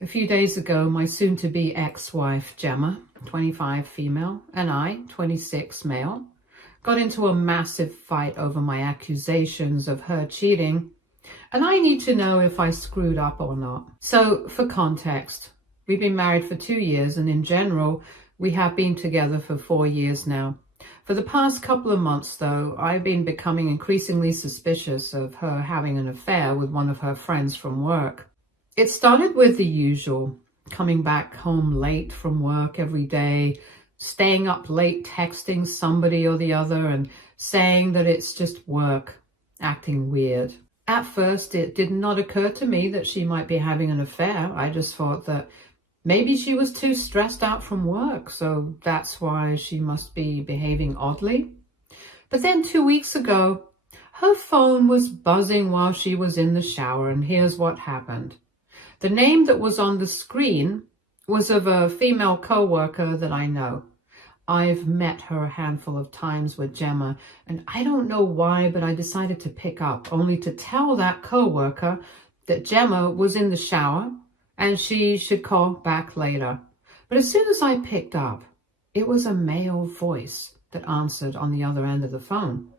A few days ago, my soon-to-be ex-wife, Gemma, 25 female, and I, 26 male, got into a massive fight over my accusations of her cheating, and I need to know if I screwed up or not. So, for context, we've been married for 2 years, and in general, we have been together for 4 years now. For the past couple of months, though, I've been becoming increasingly suspicious of her having an affair with one of her friends from work. It started with the usual, coming back home late from work every day, staying up late texting somebody or the other and saying that it's just work, acting weird. At first, it did not occur to me that she might be having an affair. I just thought that maybe she was too stressed out from work, so that's why she must be behaving oddly. But then 2 weeks ago, her phone was buzzing while she was in the shower, and here's what happened. The name that was on the screen was of a female co-worker that I know. I've met her a handful of times with Gemma, and I don't know why, but I decided to pick up, only to tell that co-worker that Gemma was in the shower and she should call back later. But as soon as I picked up, it was a male voice that answered on the other end of the phone.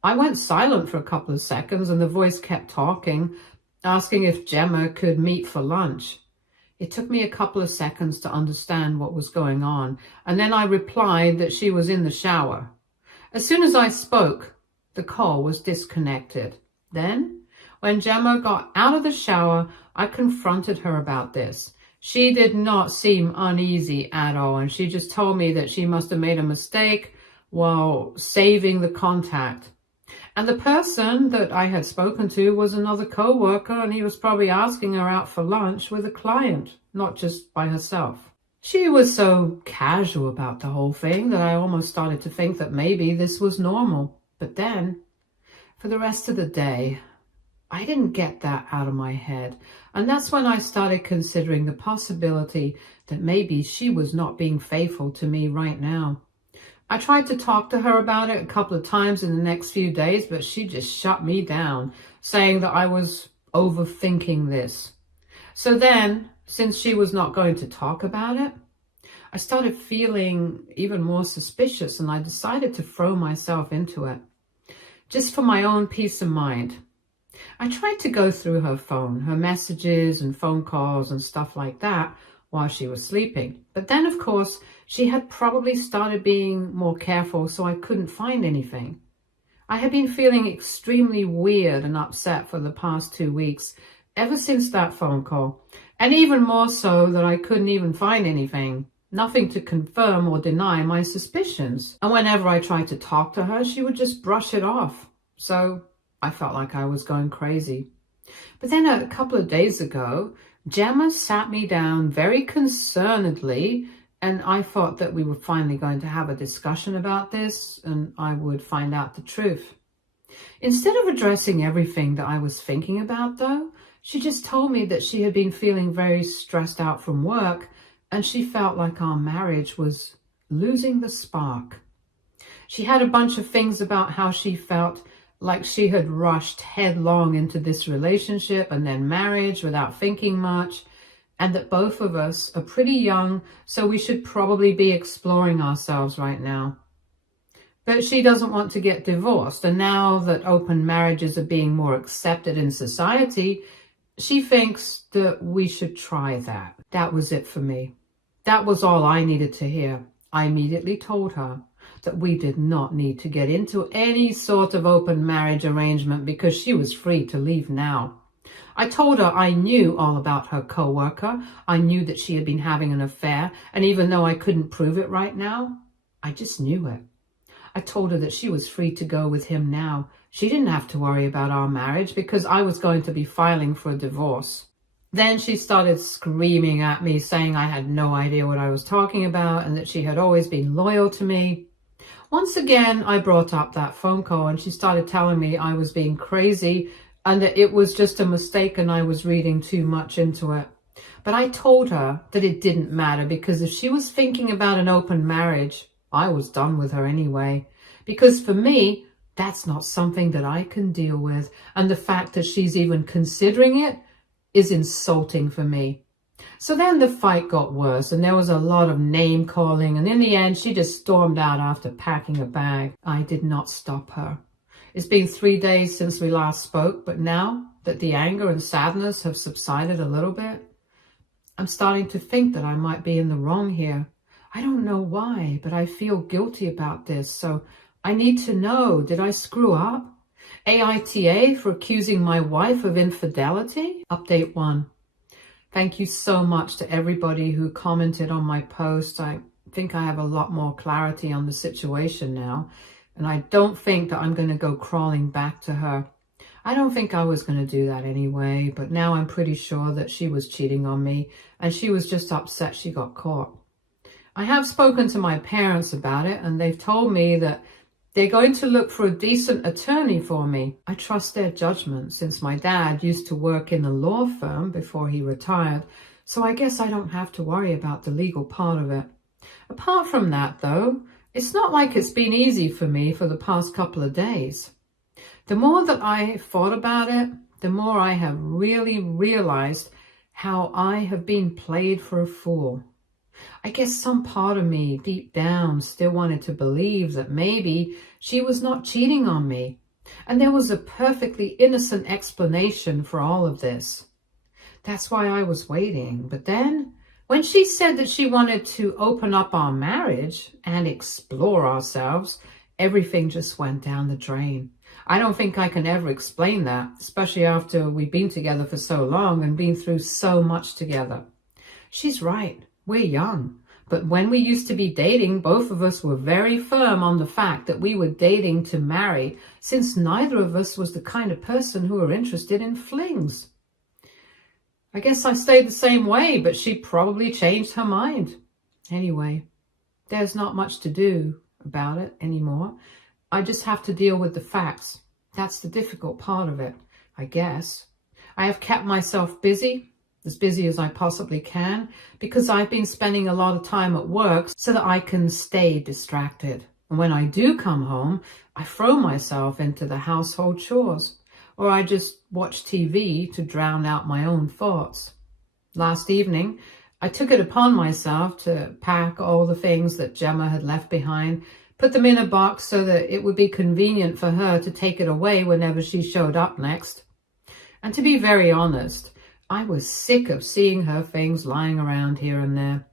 I went silent for a couple of seconds and the voice kept talking, asking if Gemma could meet for lunch. It took me a couple of seconds to understand what was going on, and then I replied that she was in the shower. As soon as I spoke, the call was disconnected. Then, when Gemma got out of the shower, I confronted her about this. She did not seem uneasy at all, and she just told me that she must have made a mistake while saving the contact. And the person that I had spoken to was another co-worker, and he was probably asking her out for lunch with a client, not just by herself. She was so casual about the whole thing that I almost started to think that maybe this was normal. But then, for the rest of the day, I didn't get that out of my head. And that's when I started considering the possibility that maybe she was not being faithful to me right now. I tried to talk to her about it a couple of times in the next few days, but she just shut me down, saying that I was overthinking this. So then, since she was not going to talk about it, I started feeling even more suspicious, and I decided to throw myself into it, just for my own peace of mind. I tried to go through her phone, her messages and phone calls and stuff like that, while she was sleeping. But then, of course, she had probably started being more careful, so I couldn't find anything. I had been feeling extremely weird and upset for the past 2 weeks, ever since that phone call, and even more so that I couldn't even find anything, nothing to confirm or deny my suspicions. And whenever I tried to talk to her, she would just brush it off. So I felt like I was going crazy. But then a couple of days ago, Gemma sat me down very concernedly, and I thought that we were finally going to have a discussion about this and I would find out the truth. Instead of addressing everything that I was thinking about, though, she just told me that she had been feeling very stressed out from work and she felt like our marriage was losing the spark. She had a bunch of things about how she felt like she had rushed headlong into this relationship and then marriage without thinking much, and that both of us are pretty young, so we should probably be exploring ourselves right now. But she doesn't want to get divorced, and now that open marriages are being more accepted in society, she thinks that we should try that. That was it for me. That was all I needed to hear. I immediately told her that we did not need to get into any sort of open marriage arrangement because she was free to leave now. I told her I knew all about her co-worker. I knew that she had been having an affair, and even though I couldn't prove it right now, I just knew it. I told her that she was free to go with him now. She didn't have to worry about our marriage because I was going to be filing for a divorce. Then she started screaming at me, saying I had no idea what I was talking about and that she had always been loyal to me. Once again, I brought up that phone call and she started telling me I was being crazy and that it was just a mistake and I was reading too much into it. But I told her that it didn't matter because if she was thinking about an open marriage, I was done with her anyway. Because for me, that's not something that I can deal with. And the fact that she's even considering it is insulting for me. So then the fight got worse and there was a lot of name calling, and in the end she just stormed out after packing a bag. I did not stop her. It's been 3 days since we last spoke, but now that the anger and sadness have subsided a little bit, I'm starting to think that I might be in the wrong here. I don't know why, but I feel guilty about this, so I need to know, did I screw up? AITA for accusing my wife of infidelity? Update 1. Thank you so much to everybody who commented on my post. I think I have a lot more clarity on the situation now, and I don't think that I'm going to go crawling back to her. I don't think I was going to do that anyway, but now I'm pretty sure that she was cheating on me, and she was just upset she got caught. I have spoken to my parents about it, and they've told me that they're going to look for a decent attorney for me. I trust their judgment, since my dad used to work in a law firm before he retired, so I guess I don't have to worry about the legal part of it. Apart from that, though, it's not like it's been easy for me for the past couple of days. The more that I thought about it, the more I have really realized how I have been played for a fool. I guess some part of me deep down still wanted to believe that maybe she was not cheating on me, and there was a perfectly innocent explanation for all of this. That's why I was waiting. But then, when she said that she wanted to open up our marriage and explore ourselves, everything just went down the drain. I don't think I can ever explain that, especially after we've been together for so long and been through so much together. She's right. We're young, but when we used to be dating, both of us were very firm on the fact that we were dating to marry, since neither of us was the kind of person who were interested in flings. I guess I stayed the same way, but she probably changed her mind. Anyway, there's not much to do about it anymore. I just have to deal with the facts. That's the difficult part of it, I guess. I have kept myself busy as I possibly can, because I've been spending a lot of time at work so that I can stay distracted. And when I do come home, I throw myself into the household chores, or I just watch TV to drown out my own thoughts. Last evening, I took it upon myself to pack all the things that Gemma had left behind, put them in a box so that it would be convenient for her to take it away whenever she showed up next. And to be very honest, I was sick of seeing her things lying around here and there.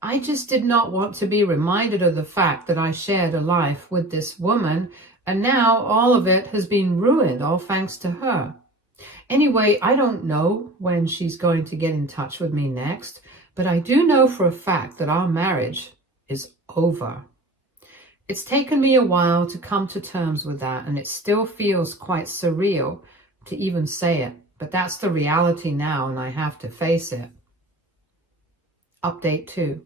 I just did not want to be reminded of the fact that I shared a life with this woman, and now all of it has been ruined, all thanks to her. Anyway, I don't know when she's going to get in touch with me next, but I do know for a fact that our marriage is over. It's taken me a while to come to terms with that, and it still feels quite surreal to even say it. But that's the reality now, and I have to face it. Update 2.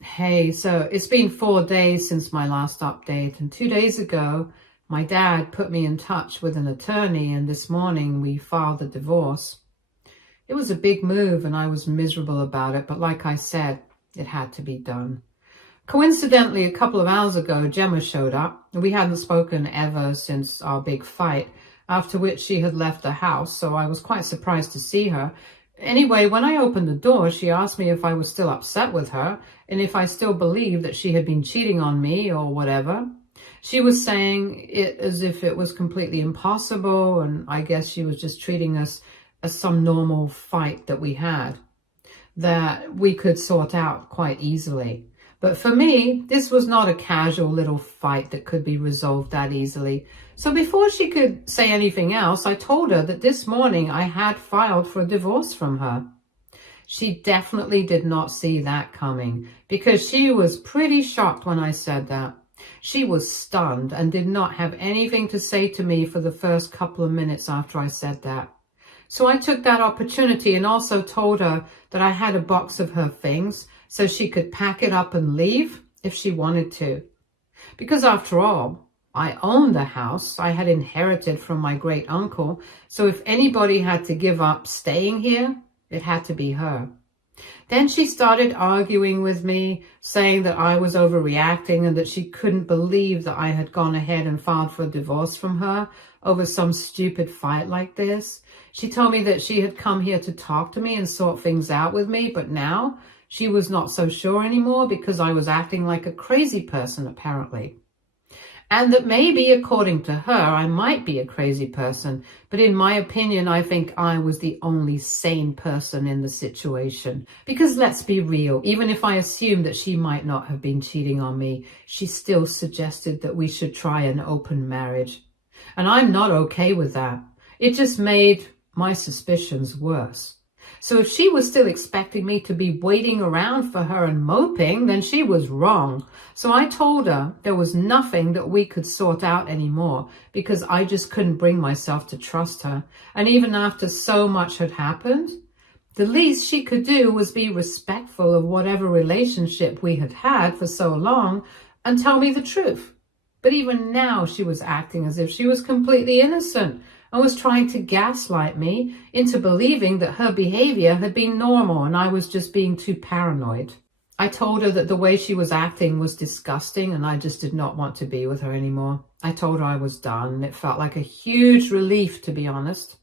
Hey, so it's been 4 days since my last update, and 2 days ago, my dad put me in touch with an attorney, and this morning we filed the divorce. It was a big move, and I was miserable about it, but like I said, it had to be done. Coincidentally, a couple of hours ago, Gemma showed up, and we hadn't spoken ever since our big fight, after which she had left the house, so I was quite surprised to see her. Anyway, when I opened the door, she asked me if I was still upset with her and if I still believed that she had been cheating on me or whatever. She was saying it as if it was completely impossible, and I guess she was just treating us as some normal fight that we had, that we could sort out quite easily. But for me, this was not a casual little fight that could be resolved that easily. So before she could say anything else, I told her that this morning I had filed for a divorce from her. She definitely did not see that coming, because she was pretty shocked when I said that. She was stunned and did not have anything to say to me for the first couple of minutes after I said that. So I took that opportunity and also told her that I had a box of her things, so she could pack it up and leave if she wanted to. Because after all, I owned the house I had inherited from my great uncle, so if anybody had to give up staying here, it had to be her. Then she started arguing with me, saying that I was overreacting and that she couldn't believe that I had gone ahead and filed for a divorce from her over some stupid fight like this. She told me that she had come here to talk to me and sort things out with me, but now she was not so sure anymore because I was acting like a crazy person, apparently. And that maybe, according to her, I might be a crazy person. But in my opinion, I think I was the only sane person in the situation. Because let's be real, even if I assumed that she might not have been cheating on me, she still suggested that we should try an open marriage. And I'm not okay with that. It just made my suspicions worse. So if she was still expecting me to be waiting around for her and moping, then she was wrong. So I told her there was nothing that we could sort out anymore because I just couldn't bring myself to trust her. And even after so much had happened, the least she could do was be respectful of whatever relationship we had had for so long and tell me the truth. But even now she was acting as if she was completely innocent and was trying to gaslight me into believing that her behavior had been normal and I was just being too paranoid. I told her that the way she was acting was disgusting and I just did not want to be with her anymore. I told her I was done and it felt like a huge relief, to be honest.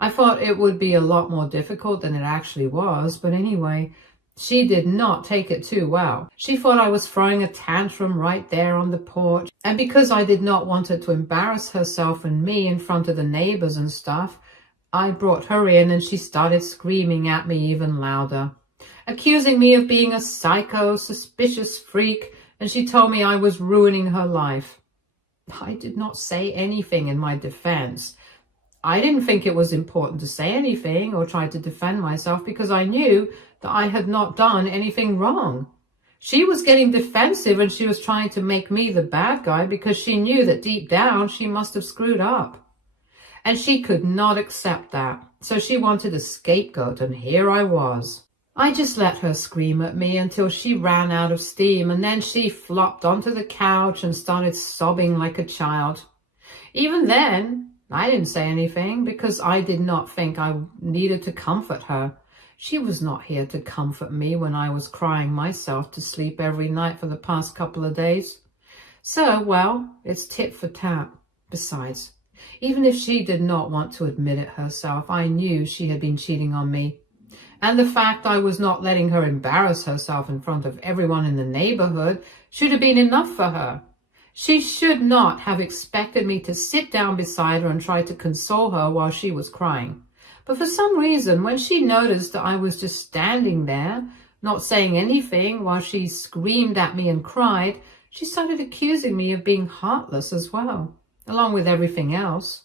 I thought it would be a lot more difficult than it actually was, but anyway, she did not take it too well. She thought I was throwing a tantrum right there on the porch. And because I did not want her to embarrass herself and me in front of the neighbors and stuff, I brought her in and she started screaming at me even louder, accusing me of being a psycho, suspicious freak, and she told me I was ruining her life. I did not say anything in my defense. I didn't think it was important to say anything or try to defend myself because I knew that I had not done anything wrong. She was getting defensive and she was trying to make me the bad guy because she knew that deep down she must have screwed up. And she could not accept that. So she wanted a scapegoat, and here I was. I just let her scream at me until she ran out of steam, and then she flopped onto the couch and started sobbing like a child. Even then, I didn't say anything because I did not think I needed to comfort her. She was not here to comfort me when I was crying myself to sleep every night for the past couple of days. So, well, it's tit for tat. Besides, even if she did not want to admit it herself, I knew she had been cheating on me. And the fact I was not letting her embarrass herself in front of everyone in the neighborhood should have been enough for her. She should not have expected me to sit down beside her and try to console her while she was crying. But for some reason, when she noticed that I was just standing there, not saying anything while she screamed at me and cried, she started accusing me of being heartless as well, along with everything else.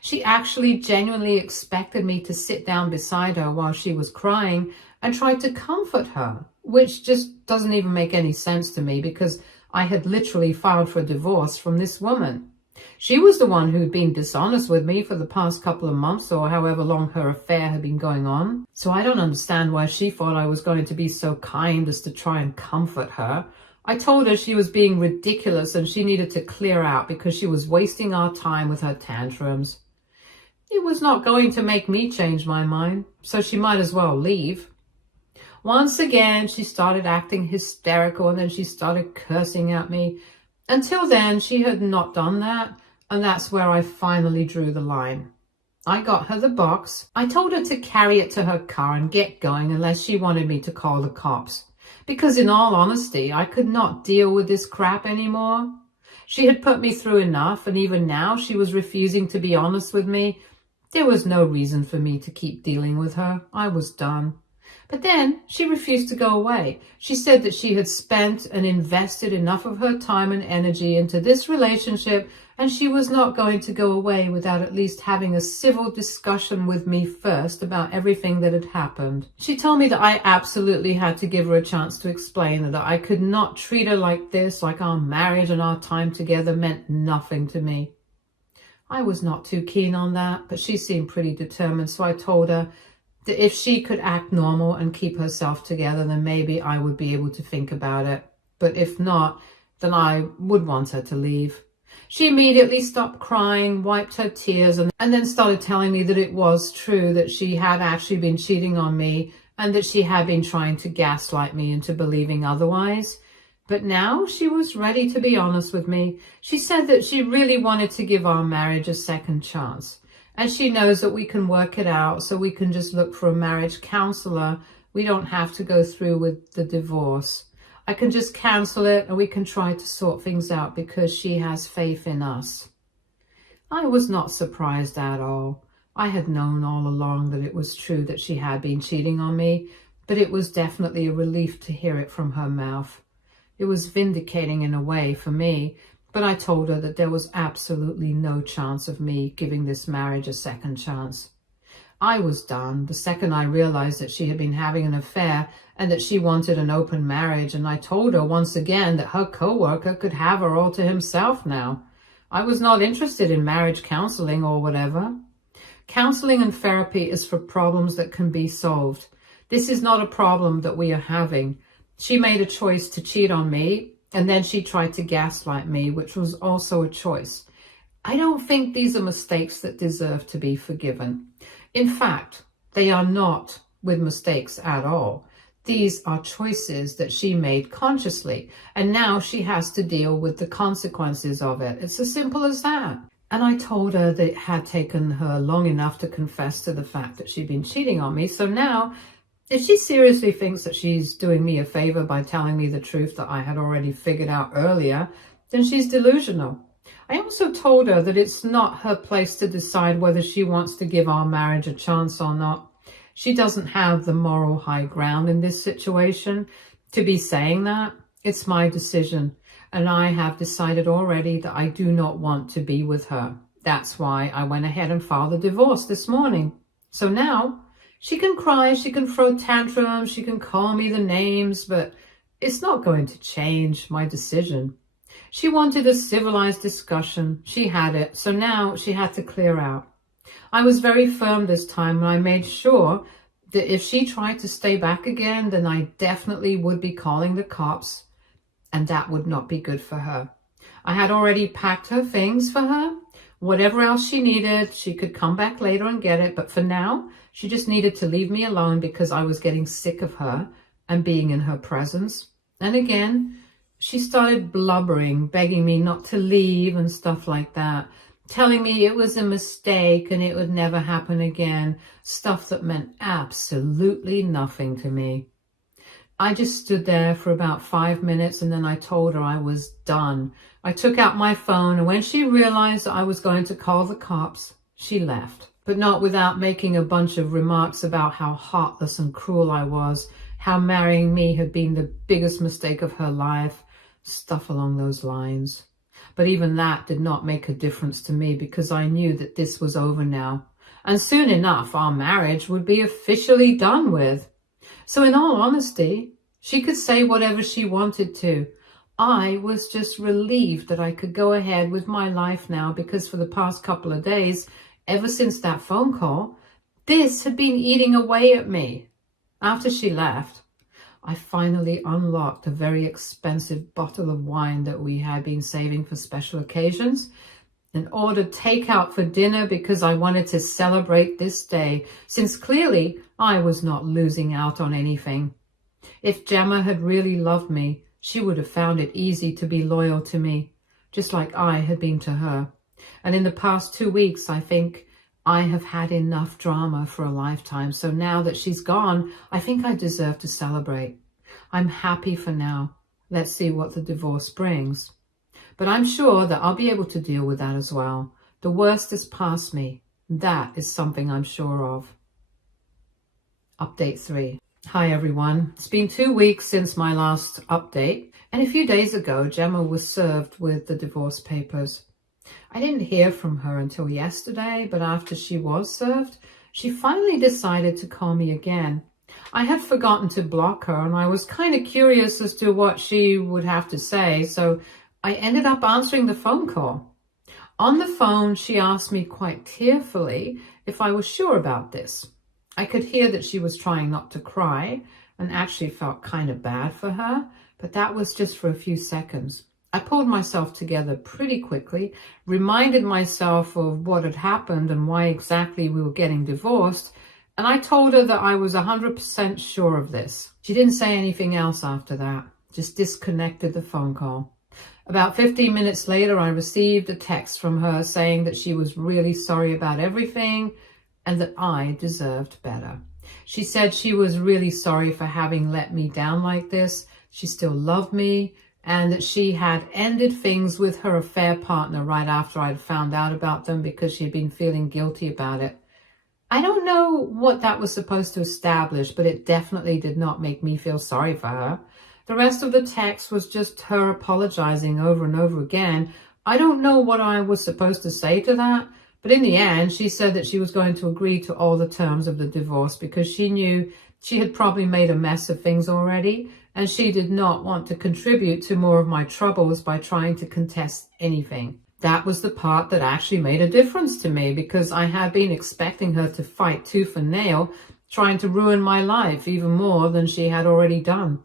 She actually genuinely expected me to sit down beside her while she was crying and try to comfort her, which just doesn't even make any sense to me because I had literally filed for divorce from this woman. She was the one who'd been dishonest with me for the past couple of months or however long her affair had been going on. So I don't understand why she thought I was going to be so kind as to try and comfort her. I told her she was being ridiculous and she needed to clear out because she was wasting our time with her tantrums. It was not going to make me change my mind, so she might as well leave. Once again, she started acting hysterical and then she started cursing at me. Until then, she had not done that, and that's where I finally drew the line. I got her the box. I told her to carry it to her car and get going unless she wanted me to call the cops. Because in all honesty, I could not deal with this crap anymore. She had put me through enough, and even now she was refusing to be honest with me. There was no reason for me to keep dealing with her. I was done. But then she refused to go away. She said that she had spent and invested enough of her time and energy into this relationship, and she was not going to go away without at least having a civil discussion with me first about everything that had happened. She told me that I absolutely had to give her a chance to explain that I could not treat her like this, like our marriage and our time together meant nothing to me. I was not too keen on that, but she seemed pretty determined, so I told her that if she could act normal and keep herself together, then maybe I would be able to think about it. But if not, then I would want her to leave. She immediately stopped crying, wiped her tears, and then started telling me that it was true that she had actually been cheating on me and that she had been trying to gaslight me into believing otherwise. But now she was ready to be honest with me. She said that she really wanted to give our marriage a second chance. And she knows that we can work it out, so we can just look for a marriage counselor. We don't have to go through with the divorce. I can just cancel it and we can try to sort things out because she has faith in us. I was not surprised at all. I had known all along that it was true that she had been cheating on me, but it was definitely a relief to hear it from her mouth. It was vindicating in a way for me, but I told her that there was absolutely no chance of me giving this marriage a second chance. I was done the second I realized that she had been having an affair and that she wanted an open marriage, and I told her once again that her co-worker could have her all to himself now. I was not interested in marriage counseling or whatever. Counseling and therapy is for problems that can be solved. This is not a problem that we are having. She made a choice to cheat on me, and then she tried to gaslight me, which was also a choice. I don't think these are mistakes that deserve to be forgiven. In fact, they are not with mistakes at all. These are choices that she made consciously, and now she has to deal with the consequences of it. It's as simple as that. And I told her that it had taken her long enough to confess to the fact that she'd been cheating on me. So now, if she seriously thinks that she's doing me a favor by telling me the truth that I had already figured out earlier, then she's delusional. I also told her that it's not her place to decide whether she wants to give our marriage a chance or not. She doesn't have the moral high ground in this situation to be saying that. It's my decision, and I have decided already that I do not want to be with her. That's why I went ahead and filed a divorce this morning. So now she can cry, she can throw tantrums, she can call me the names, but it's not going to change my decision. She wanted a civilized discussion. She had it, so now she had to clear out. I was very firm this time, and I made sure that if she tried to stay back again, then I definitely would be calling the cops, and that would not be good for her. I had already packed her things for her. Whatever else she needed, she could come back later and get it, but for now, she just needed to leave me alone because I was getting sick of her and being in her presence. And again, she started blubbering, begging me not to leave and stuff like that, telling me it was a mistake and it would never happen again, stuff that meant absolutely nothing to me. I just stood there for about 5 minutes, and then I told her I was done. I took out my phone, and when she realized that I was going to call the cops, she left. But not without making a bunch of remarks about how heartless and cruel I was, how marrying me had been the biggest mistake of her life, stuff along those lines. But even that did not make a difference to me because I knew that this was over now. And soon enough, our marriage would be officially done with. So in all honesty, she could say whatever she wanted to. I was just relieved that I could go ahead with my life now because for the past couple of days, ever since that phone call, this had been eating away at me. After she left, I finally unlocked a very expensive bottle of wine that we had been saving for special occasions and ordered takeout for dinner because I wanted to celebrate this day, since clearly I was not losing out on anything. If Gemma had really loved me, she would have found it easy to be loyal to me, just like I had been to her. And in the past 2 weeks, I think I have had enough drama for a lifetime. So now that she's gone, I think I deserve to celebrate. I'm happy for now. Let's see what the divorce brings. But I'm sure that I'll be able to deal with that as well. The worst is past me. That is something I'm sure of. Update 3. Hi everyone. It's been 2 weeks since my last update, and a few days ago Gemma was served with the divorce papers. I didn't hear from her until yesterday, but after she was served, she finally decided to call me again. I had forgotten to block her, and I was kind of curious as to what she would have to say, so I ended up answering the phone call. On the phone, she asked me quite tearfully if I was sure about this. I could hear that she was trying not to cry and actually felt kind of bad for her, but that was just for a few seconds. I pulled myself together pretty quickly, reminded myself of what had happened and why exactly we were getting divorced, And I told her that I was 100% sure of this. She didn't say anything else after that, just disconnected the phone call. About 15 minutes later, I received a text from her saying that she was really sorry about everything and that I deserved better. She said she was really sorry for having let me down like this. She still loved me, and that she had ended things with her affair partner right after I'd found out about them because she'd been feeling guilty about it. I don't know what that was supposed to establish, but it definitely did not make me feel sorry for her. The rest of the text was just her apologizing over and over again. I don't know what I was supposed to say to that, but in the end, she said that she was going to agree to all the terms of the divorce because she knew she had probably made a mess of things already, and she did not want to contribute to more of my troubles by trying to contest anything. That was the part that actually made a difference to me, because I had been expecting her to fight tooth and nail, trying to ruin my life even more than she had already done.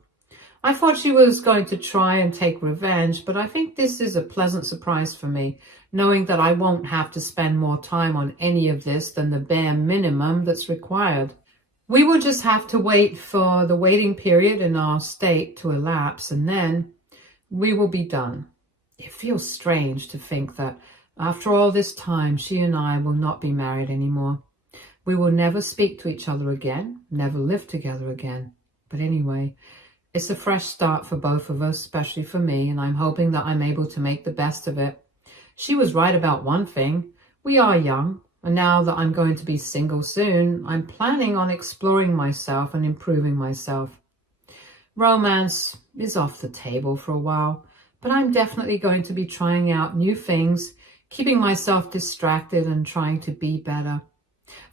I thought she was going to try and take revenge, but I think this is a pleasant surprise for me, knowing that I won't have to spend more time on any of this than the bare minimum that's required. We will just have to wait for the waiting period in our state to elapse, and then we will be done. It feels strange to think that after all this time, she and I will not be married anymore. We will never speak to each other again, never live together again. But anyway, it's a fresh start for both of us, especially for me, and I'm hoping that I'm able to make the best of it. She was right about one thing. We are young, and now that I'm going to be single soon, I'm planning on exploring myself and improving myself. Romance is off the table for a while, but I'm definitely going to be trying out new things, keeping myself distracted and trying to be better.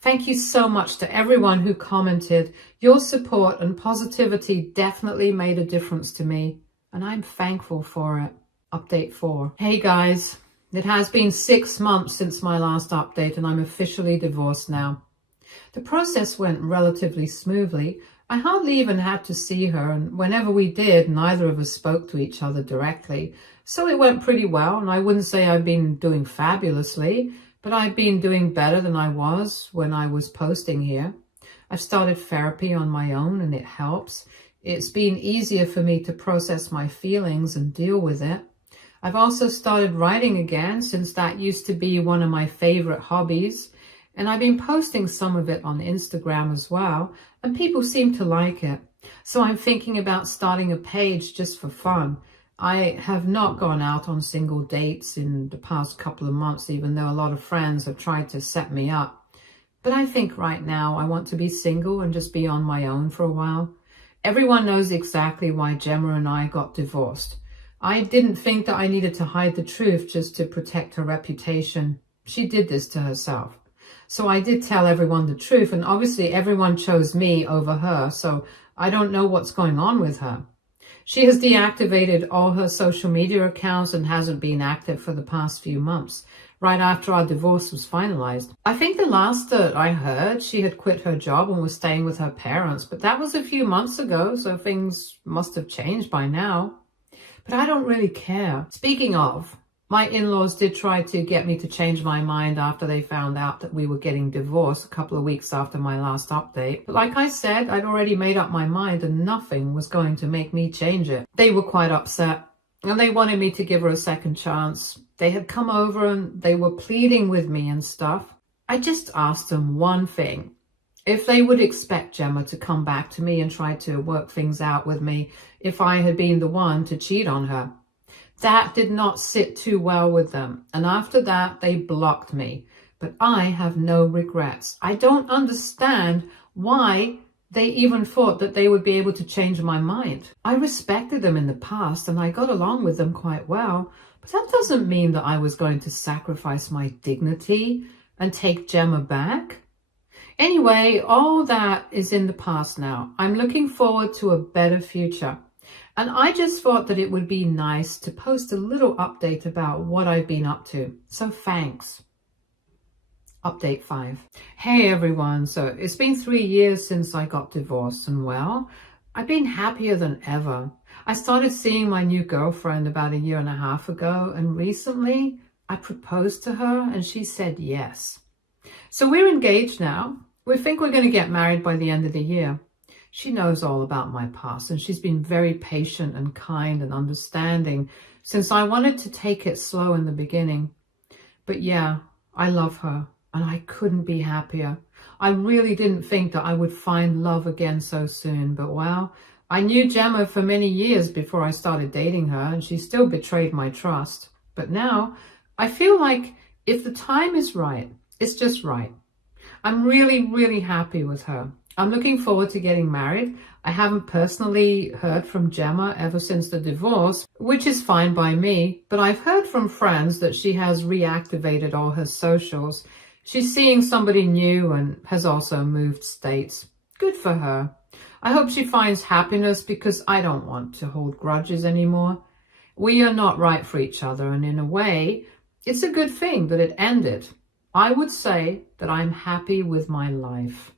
Thank you so much to everyone who commented. Your support and positivity definitely made a difference to me, and I'm thankful for it. Update 4. Hey guys, it has been 6 months since my last update, and I'm officially divorced now. The process went relatively smoothly. I hardly even had to see her, and whenever we did, neither of us spoke to each other directly. So it went pretty well, and I wouldn't say I've been doing fabulously, but I've been doing better than I was when I was posting here. I've started therapy on my own, and it helps. It's been easier for me to process my feelings and deal with it. I've also started writing again, since that used to be one of my favorite hobbies. And I've been posting some of it on Instagram as well, and people seem to like it. So I'm thinking about starting a page just for fun. I have not gone out on single dates in the past couple of months, even though a lot of friends have tried to set me up. But I think right now I want to be single and just be on my own for a while. Everyone knows exactly why Gemma and I got divorced. I didn't think that I needed to hide the truth just to protect her reputation. She did this to herself. So I did tell everyone the truth, and obviously everyone chose me over her, so I don't know what's going on with her. She has deactivated all her social media accounts and hasn't been active for the past few months, right after our divorce was finalized. I think the last that I heard, she had quit her job and was staying with her parents, but that was a few months ago, so things must have changed by now. But I don't really care. Speaking of, my in-laws did try to get me to change my mind after they found out that we were getting divorced a couple of weeks after my last update. But like I said, I'd already made up my mind and nothing was going to make me change it. They were quite upset and they wanted me to give her a second chance. They had come over and they were pleading with me and stuff. I just asked them one thing. If they would expect Gemma to come back to me and try to work things out with me if I had been the one to cheat on her. That did not sit too well with them, and after that they blocked me. But I have no regrets. I don't understand why they even thought that they would be able to change my mind. I respected them in the past and I got along with them quite well, but that doesn't mean that I was going to sacrifice my dignity and take Gemma back. Anyway, all that is in the past now. I'm looking forward to a better future. And I just thought that it would be nice to post a little update about what I've been up to. So thanks. Update 5. Hey everyone. So it's been 3 years since I got divorced, and well, I've been happier than ever. I started seeing my new girlfriend about 1.5 years ago, and recently I proposed to her and she said yes. So we're engaged now. We think we're going to get married by the end of the year. She knows all about my past, and she's been very patient and kind and understanding since I wanted to take it slow in the beginning. But yeah, I love her, and I couldn't be happier. I really didn't think that I would find love again so soon, but well, I knew Gemma for many years before I started dating her, and she still betrayed my trust. But now, I feel like if the time is right, it's just right. I'm really, really happy with her. I'm looking forward to getting married. I haven't personally heard from Gemma ever since the divorce, which is fine by me, but I've heard from friends that she has reactivated all her socials. She's seeing somebody new and has also moved states. Good for her. I hope she finds happiness because I don't want to hold grudges anymore. We are not right for each other, and in a way, it's a good thing that it ended. I would say that I'm happy with my life.